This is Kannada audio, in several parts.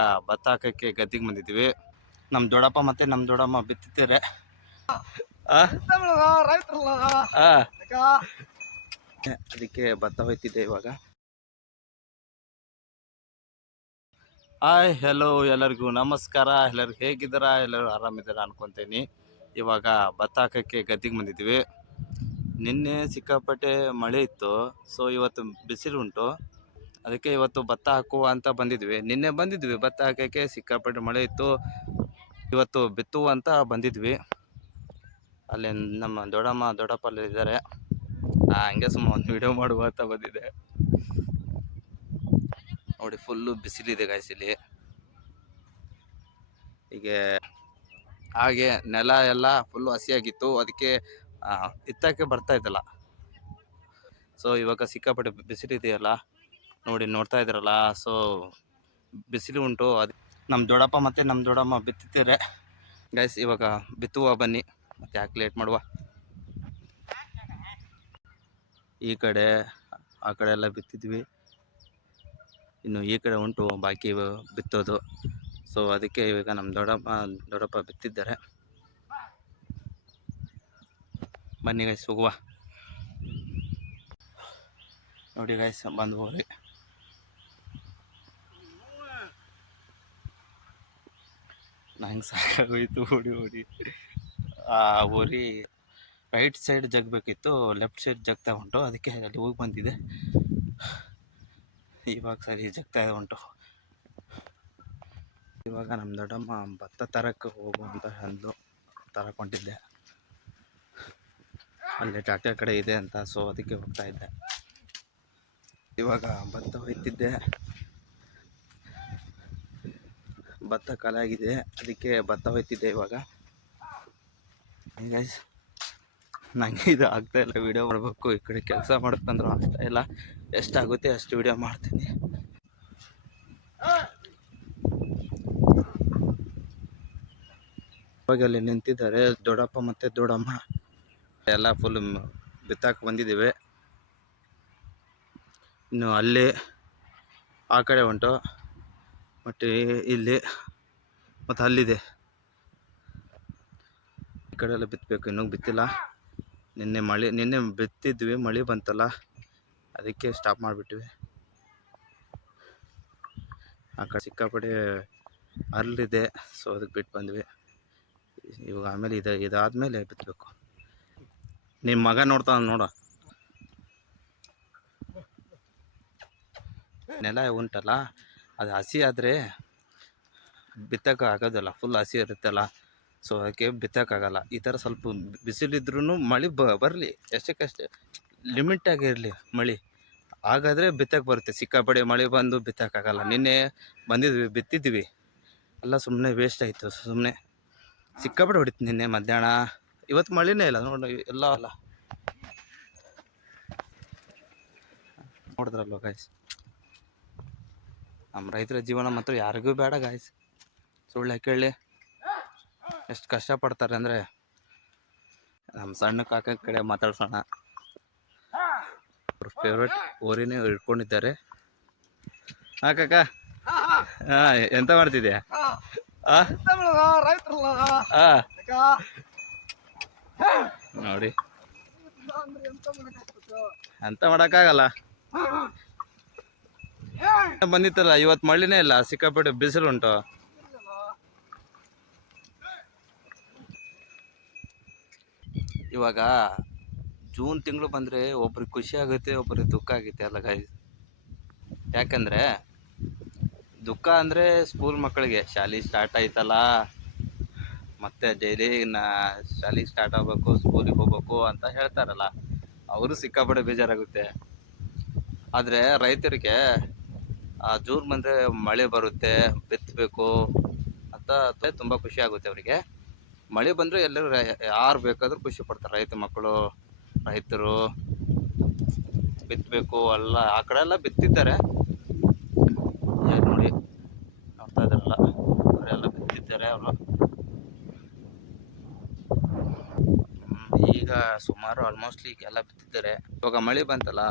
ಭತ್ತ ಹಾಕಕ್ಕೆ ಗದ್ದಿಗೆ ಬಂದಿದ್ವಿ. ನಮ್ಮ ದೊಡ್ಡಪ್ಪ ಮತ್ತೆ ನಮ್ಮ ದೊಡ್ಡಮ್ಮ ಬಿತ್ತಿದ್ದಾರೆ. ಅದಕ್ಕೆ ಭತ್ತ ಹೋಯ್ತಿದ್ದೆ ಇವಾಗ. ಹಾಯ್ ಹೆಲೋ ಎಲ್ಲರಿಗೂ ನಮಸ್ಕಾರ. ಎಲ್ಲರೂ ಹೇಗಿದ್ದೀರಾ? ಎಲ್ಲರೂ ಆರಾಮಿದ್ದೀರಾ ಅನ್ಕೊತೀನಿ. ಇವಾಗ ಭತ್ತ ಹಾಕಕ್ಕೆ ಗದ್ದಿಗೆ ಬಂದಿದ್ವಿ. ನಿನ್ನೆ ಸಿಕ್ಕಾಪಟ್ಟೆ ಮಳೆ ಇತ್ತು, ಸೊ ಇವತ್ತು ಬಿಸಿಲು ಉಂಟು. ಅದಕ್ಕೆ ಇವತ್ತು ಭತ್ತ ಹಾಕುವ ಅಂತ ಬಂದಿದ್ವಿ. ನಿನ್ನೆ ಬಂದಿದ್ವಿ ಭತ್ತ ಹಾಕೋಕ್ಕೆ, ಸಿಕ್ಕಾಪಟ್ಟೆ ಮಳೆ ಇತ್ತು. ಇವತ್ತು ಬಿತ್ತುವ ಅಂತ ಬಂದಿದ್ವಿ. ಅಲ್ಲಿ ನಮ್ಮ ದೊಡ್ಡಮ್ಮ ದೊಡ್ಡಪ್ಪ ಅಲ್ಲಿ ಇದ್ದಾರೆ. ಹಂಗೆ ಸುಮ್ಮ ಒಂದು ವಿಡಿಯೋ ಮಾಡುವ ಅಂತ ಬಂದಿದೆ. ನೋಡಿ ಫುಲ್ಲು ಬಿಸಿಲಿದೆ ಗಾಯ್ಸ್ ಇಲ್ಲಿ. ಹೀಗೆ ಹಾಗೆ ನೆಲ ಎಲ್ಲ ಫುಲ್ಲು ಹಸಿಯಾಗಿತ್ತು, ಅದಕ್ಕೆ ಇತ್ತಕ್ಕೆ ಬರ್ತಾ ಇದ್ದಲ್ಲ. ಸೊ ಇವಾಗ ಸಿಕ್ಕಾಪಟ್ಟೆ ಬಿಸಿಲಿದೆಯಲ್ಲ, ನೋಡ್ತಾ ಇದ್ದೀರಲ್ಲ. ಸೊ ಬಿಸಿಲು ಉಂಟು. ಅದು ನಮ್ಮ ದೊಡ್ಡಪ್ಪ ಮತ್ತು ನಮ್ಮ ದೊಡ್ಡಮ್ಮ ಬಿತ್ತಿದ್ದಾರೆ ಗೈಸ್. ಇವಾಗ ಬಿತ್ತುವ ಬನ್ನಿ, ಮತ್ತೆ ಯಾಕೆ ಲೇಟ್ ಮಾಡುವ. ಈ ಕಡೆ ಆ ಕಡೆ ಎಲ್ಲ ಬಿತ್ತಿದ್ವಿ, ಇನ್ನು ಈ ಕಡೆ ಉಂಟು ಬಾಕಿ ಬಿತ್ತೋದು. ಸೊ ಅದಕ್ಕೆ ಇವಾಗ ನಮ್ಮ ದೊಡ್ಡಪ್ಪ ಬಿತ್ತಿದ್ದಾರೆ. ಬನ್ನಿ ಗೈಸ್ ಹೋಗುವ. ನೋಡಿ ಗೈಸ್ ಬಂದು ಹೋರಿ. ನಂಗೆ ಸಾಕಾಗೋಯ್ತು ಓಡಿ. ಆ ಹೋರಿ ರೈಟ್ ಸೈಡ್ ಜಗ್ಬೇಕಿತ್ತು, ಲೆಫ್ಟ್ ಸೈಡ್ ಜಗ್ತಾ ಉಂಟು. ಅದಕ್ಕೆ ಅಲ್ಲಿ ಹೋಗಿ ಬಂದಿದೆ. ಇವಾಗ ಸರಿ ಜಗ್ತಾ ಉಂಟು. ಇವಾಗ ನಮ್ಮ ದೊಡ್ಡಮ್ಮ ಭತ್ತ ತರಕ್ಕೆ ಹೋಗು ಅಂತ ಅಂದು ತರಕೊಂಡಿದ್ದೆ. ಅಲ್ಲಿ ಟಾಟಾ ಕಡೆ ಇದೆ ಅಂತ, ಸೊ ಅದಕ್ಕೆ ಹೋಗ್ತಾ ಇದ್ದೆ. ಇವಾಗ ಭತ್ತ ಹೋಯ್ತಿದ್ದೆ. ಭತ್ತ ಕಾಲಾಗಿದೆ, ಅದಕ್ಕೆ ಭತ್ತ ಹೋಯ್ತಿದ್ದೆ ಇವಾಗ. ಗೈಸ್ ನನಗೆ ಇದು ಆಗ್ತಾ ಇಲ್ಲ, ವಿಡಿಯೋ ಮಾಡಬೇಕು. ಈ ಕಡೆ ಕೆಲಸ ಮಾಡುತ್ತಂದ್ರೂ ಆಗ್ತಾ ಇಲ್ಲ. ಎಷ್ಟಾಗುತ್ತೆ ಅಷ್ಟು ವಿಡಿಯೋ ಮಾಡ್ತೀನಿ. ಇವಾಗ ಅಲ್ಲಿ ನಿಂತಿದ್ದಾರೆ ದೊಡ್ಡಪ್ಪ ಮತ್ತು ದೊಡ್ಡಮ್ಮ. ಎಲ್ಲ ಫುಲ್ ಬಿತ್ತಾಕ ಬಂದಿದ್ದೀವಿ. ಇನ್ನು ಅಲ್ಲಿ ಆ ಕಡೆ ಉಂಟು, ಮತ್ತು ಇಲ್ಲಿ ಮತ್ತು ಅಲ್ಲಿದೆ. ಈ ಕಡೆ ಎಲ್ಲ ಬಿತ್ತಬೇಕು, ಇನ್ನೂ ಬಿತ್ತಿಲ್ಲ. ನಿನ್ನೆ ಬಿತ್ತಿದ್ವಿ, ಮಳೆ ಬಂತಲ್ಲ, ಅದಕ್ಕೆ ಸ್ಟಾಪ್ ಮಾಡಿಬಿಟ್ವಿ. ಆ ಕಡೆ ಸಿಕ್ಕಾಪಟ್ಟೆ ಅರಳಿದೆ, ಸೊ ಅದಕ್ಕೆ ಬಿಟ್ಟು ಬಂದ್ವಿ. ಇವಾಗ ಆಮೇಲೆ ಇದಾದ್ಮೇಲೆ ಬಿತ್ತಬೇಕು. ನಿಮ್ಮ ಮಗ ನೋಡ್ತಾನ ನೋಡ. ನೆಲ ಉಂಟಲ್ಲ, ಅದು ಹಸಿ ಆದರೆ ಬಿತ್ತಕ್ಕೆ ಆಗೋದಲ್ಲ, ಫುಲ್ ಹಸಿ ಇರುತ್ತಲ್ಲ. ಸೊ ಅದಕ್ಕೆ ಬಿತ್ತಕ್ಕಾಗಲ್ಲ. ಈ ಥರ ಸ್ವಲ್ಪ ಬಿಸಿಲಿದ್ರೂ ಮಳೆ ಬರಲಿ, ಎಷ್ಟಕ್ಕಷ್ಟೇ ಲಿಮಿಟಾಗಿ ಇರಲಿ ಮಳೆ, ಹಾಗಾದರೆ ಬಿತ್ತಕ್ಕೆ ಬರುತ್ತೆ. ಸಿಕ್ಕಾಪಟ್ಟೆ ಮಳೆ ಬಂದು ಬಿತ್ತಕ್ಕಾಗಲ್ಲ. ನಿನ್ನೆ ಬಿತ್ತಿದ್ವಿ ಎಲ್ಲ ಸುಮ್ಮನೆ ವೇಸ್ಟ್ ಆಯಿತು. ಸುಮ್ಮನೆ ಸಿಕ್ಕಾಪಟ್ಟೆ ಹೊಡಿತು ನಿನ್ನೆ ಮಧ್ಯಾಹ್ನ. ಇವತ್ತು ಮಳೆನೇ ಇಲ್ಲ ನೋಡಿ, ಎಲ್ಲ ಅಲ್ಲ ನೋಡಿದ್ರಲ್ವ ಗಾಯ್ಸ್. ನಮ್ಮ ರೈತರ ಜೀವನ ಮಾತ್ರ ಯಾರಿಗೂ ಬೇಡ ಗಾಯ್ಸ್, ಸುಳ್ಳು ಕೇಳಿ. ಎಷ್ಟು ಕಷ್ಟಪಡ್ತಾರೆ ಅಂದರೆ. ನಮ್ಮ ಸಣ್ಣ ಕಾಕ ಕಡೆ ಮಾತಾಡ್ಸೋಣ. ಅವ್ರ ಫೇವ್ರೇಟ್ ಓರಿನೇ ಇಟ್ಕೊಂಡಿದ್ದಾರೆ. ಹಾಂ ಕಾಕ, ಹಾಂ ಎಂತ ಮಾಡ್ತಿದ್ಯಾ? ನೋಡಿ ಎಂತ ಮಾಡೋಕ್ಕಾಗಲ್ಲ. ಬಂದಿತ್ತಲ್ಲ, ಇವತ್ತು ಮಳಿನೇ ಇಲ್ಲ, ಸಿಕ್ಕಾಪಟ್ಟೆ ಬಿಸಿಲು ಉಂಟು. ಇವಾಗ ಜೂನ್ ತಿಂಗಳು ಬಂದರೆ ಒಬ್ರಿಗೆ ಖುಷಿ ಆಗುತ್ತೆ, ಒಬ್ರಿಗೆ ದುಃಖ ಆಗುತ್ತೆ ಅಲ್ಲ ಗಾಯ್ಸ್. ಯಾಕಂದರೆ ದುಃಖ ಅಂದರೆ ಸ್ಕೂಲ್ ಮಕ್ಕಳಿಗೆ ಶಾಲೆ ಸ್ಟಾರ್ಟ್ ಆಯ್ತಲ್ಲ, ಮತ್ತೆ ಡೈಲಿ ಶಾಲೆಗೆ ಸ್ಟಾರ್ಟ್ ಆಗಬೇಕು, ಸ್ಕೂಲಿಗೆ ಹೋಗ್ಬೇಕು ಅಂತ ಹೇಳ್ತಾರಲ್ಲ, ಅವರು ಸಿಕ್ಕಾಪಟ್ಟೆ ಬೇಜಾರಾಗುತ್ತೆ. ಆದರೆ ರೈತರಿಗೆ ಜೂನ್ ಬಂದರೆ ಮಳೆ ಬರುತ್ತೆ, ಬಿತ್ತಬೇಕು ಅಂತ ತುಂಬ ಖುಷಿ ಆಗುತ್ತೆ ಅವರಿಗೆ. ಮಳೆ ಬಂದರೆ ಎಲ್ಲರೂ ಯಾರು ಬೇಕಾದರೂ ಖುಷಿ ಪಡ್ತಾರೆ. ರೈತ ಮಕ್ಕಳು, ರೈತರು ಬಿತ್ತಬೇಕು ಎಲ್ಲ. ಆ ಕಡೆ ಎಲ್ಲ ಬಿತ್ತಿದ್ದಾರೆ ನೋಡಿ, ನೋಡ್ತಾ ಇದ್ದಾರಲ್ಲ, ಅವರೆಲ್ಲ ಬಿತ್ತಿದ್ದಾರೆ. ಅವರು ಈಗ ಸುಮಾರು ಆಲ್ಮೋಸ್ಟ್ಲಿ ಎಲ್ಲ ಬಿತ್ತಿದ್ದಾರೆ. ಇವಾಗ ಮಳೆ ಬಂತಲ್ಲ,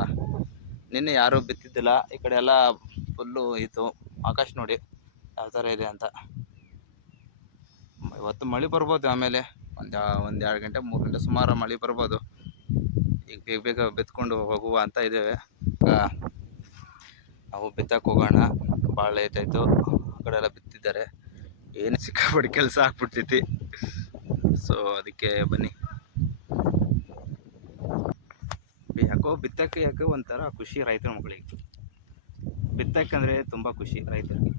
ನಿನ್ನೆ ಯಾರೂ ಬಿತ್ತಿದ್ದಿಲ್ಲ. ಈ ಕಡೆ ಎಲ್ಲ ಫುಲ್ಲು ಇತ್ತು ಆಕಾಶ ನೋಡಿ. ಯಾವ ಥರ ಇದೆ ಅಂತ. ಇವತ್ತು ಮಳೆ ಬರ್ಬೋದು, ಆಮೇಲೆ ಒಂದು 2 ಗಂಟೆ 3 ಗಂಟೆ ಸುಮಾರು ಮಳೆ ಬರ್ಬೋದು. ಈಗ ಬೇಗ ಬೇಗ ಬಿತ್ಕೊಂಡು ಹೋಗುವ ಅಂತ ಇದ್ದೇವೆ. ಈಗ ನಾವು ಬಿತ್ತಕ್ಕೆ ಹೋಗೋಣ, ಭಾಳ ಲೇಟ್ ಆಯಿತು. ಆ ಕಡೆ ಎಲ್ಲ ಬಿತ್ತಿದ್ದಾರೆ, ಏನು ಸಿಕ್ಕಾಪಟ್ಟೆ ಕೆಲಸ ಆಗ್ಬಿಡ್ತೈತಿ. ಸೊ ಅದಕ್ಕೆ ಬನ್ನಿ. ಯಾಕೋ ಬಿತ್ತಕ್ಕೆ ಒಂಥರ ಖುಷಿ ರೈತರ ಮಕ್ಕಳಿಗೆ. ಬಿತ್ತಕ್ಕಂದರೆ ತುಂಬ ಖುಷಿ ರೈತರಿಗೆ.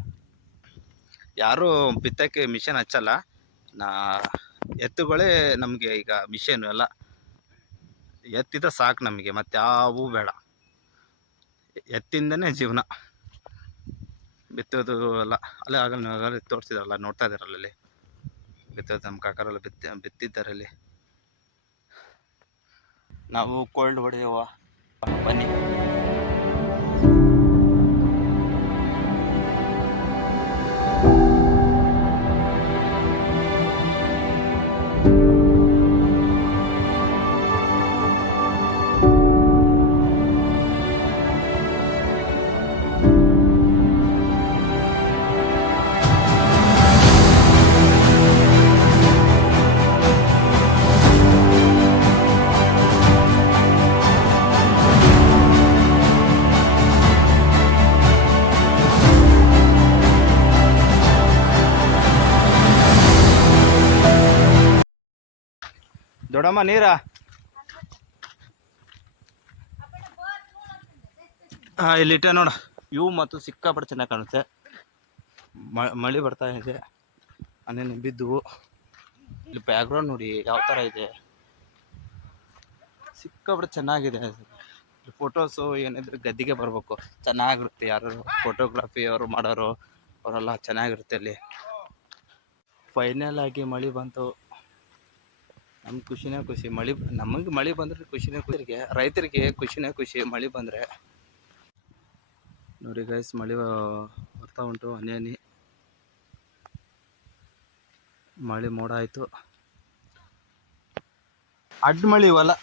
ಯಾರೂ ಬಿತ್ತಕ್ಕೆ ಮಿಷನ್ ಹಚ್ಚಲ್ಲ, ಎತ್ತುಗಳೇ ನಮಗೆ ಈಗ ಮಿಷನ್ ಎಲ್ಲ. ಎತ್ತಿದ ಸಾಕು ನಮಗೆ, ಮತ್ತು ಯಾವೂ ಬೇಡ. ಎತ್ತಿಂದನೇ ಜೀವನ. ಬಿತ್ತೋದು ಎಲ್ಲ ಅಲ್ಲೇ ಆಗಲ್ಲ ತೋರಿಸಿದಾರಲ್ಲ, ನೋಡ್ತಾ ಇದ್ದಾರಲ್ಲ ಅಲ್ಲಿ ಬಿತ್ತೋದು. ನಮ್ಮ ಕಾಕರೆಲ್ಲ ಬಿತ್ತಿದ್ದಾರೆ ಅಲ್ಲಿ. ನಾವು ಕೋಲ್ಡ್ ಹೊಡೆಯುವ, ಬನ್ನಿ. ದೊಡ್ಡಮ್ಮ ನೀರ ಇಲ್ಲಿಟ್ಟೆ ನೋಡ. ಇವು ಮತ್ತು ಸಿಕ್ಕಾಪಟ್ಟೆ ಚೆನ್ನಾಗಿ ಕಾಣುತ್ತೆ. ಮಳೆ ಬರ್ತಾ ಇದೆ, ಅನ್ನೇನು ಬಿದ್ದವು. ಇಲ್ಲಿ ಬ್ಯಾಕ್ಗ್ರೌಂಡ್ ನೋಡಿ ಯಾವ ಥರ ಇದೆ, ಸಿಕ್ಕಾಪಟ್ಟೆ ಚೆನ್ನಾಗಿದೆ. ಫೋಟೋಸು ಏನಿದ್ರೆ ಗದ್ದಿಗೆ ಬರಬೇಕು, ಚೆನ್ನಾಗಿರುತ್ತೆ. ಯಾರು ಫೋಟೋಗ್ರಫಿ ಅವರು ಮಾಡೋರು ಅವರೆಲ್ಲ ಚೆನ್ನಾಗಿರುತ್ತೆ ಅಲ್ಲಿ. ಫೈನಲ್ ಆಗಿ ಮಳೆ ಬಂತು. ನಮ್ಗೆ ಖುಷಿನೇ ಖುಷಿ. ನಮಗೆ ಮಳೆ ಬಂದರೆ ಖುಷಿನೇ ಖುಷಿಗೆ, ರೈತರಿಗೆ ಖುಷಿನೇ ಖುಷಿ ಮಳೆ ಬಂದರೆ. ನೋಡಿ ಗೈಸ್, ಮಳೆ ಬರ್ತಾ ಉಂಟು. ಹನಿ ಮಳೆ ಮೋಡ ಆಯಿತು. ಅಡ್ಡ ಮಳೆ ಇವಲ್ಲ.